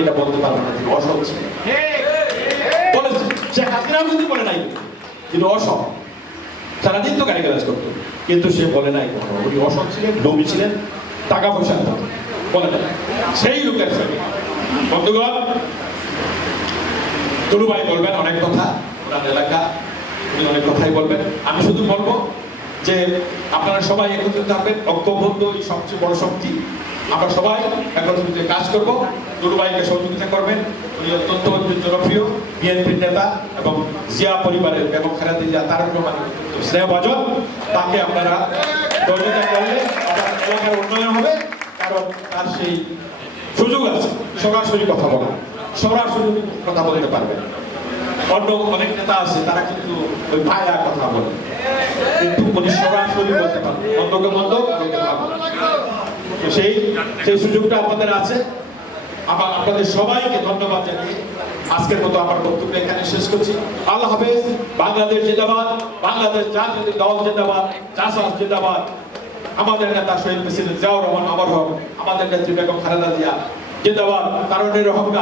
এটা বলতে পারবেন না তিনি অসৎ ছিলেন। বলেছে শেখ হাসিনাও কিন্তু বলে নাই কিন্তু অসৎ, সারাদিন তো গালিগালাজ করতো, কিন্তু সে বলে নাই উনি অসৎ ছিলেন, লোভী ছিলেন, টাকা পয়সা বলে নাই। সেই লোকের সঙ্গে বন্ধুগণ দুলু ভাই বলবেন অনেক কথা, ওনার এলাকা উনি অনেক কথাই বলবেন। আমি শুধু বলবো যে আপনারা সবাই একত্রিত থাকবেন, ঐক্যবদ্ধই সবচেয়ে বড় শক্তি। আমরা সবাই একত্রিত কাজ করব, দুলু ভাইকে সহযোগিতা করবেন। উনি অত্যন্ত জনপ্রিয় বিএনপির নেতা এবং জিয়া পরিবারের এবং খালেদা জিয়া তারেক রহমানের স্নেহভাজন। তাকে আপনারা সহযোগিতা করলে আপনার এলাকার উন্নয়ন হবে, কারণ তার সেই সুযোগ আছে সরাসরি কথা বলা, সরাসরি কথা বলতে পারবে। অন্য অনেক নেতা আছে তারা কিন্তু ওই ভাইয়া কথা বলে, কিন্তু উনি সরাসরি বলতে পারবে, মন্দকে মন্দ বলতে পারবে। সেই সেই সুযোগটা আপনাদের আছে। আমার আপনাদের সবাইকে ধন্যবাদ জানিয়ে আজকের মতো আমার বক্তব্য এখানে শেষ করছি। আল্লাহ হাফেজ। বাংলাদেশ জিন্দাবাদ, বাংলাদেশ জাতীয় দল জিন্দাবাদ, জাসাস জিন্দাবাদ। আমাদের নেতা শহীদ প্রেসিডেন্ট জিয়াউর রহমান অমর হোক, আমাদের নেত্রী বেগম খালেদা জিয়া জিন্দাবাদ। কারণ এর অহংকার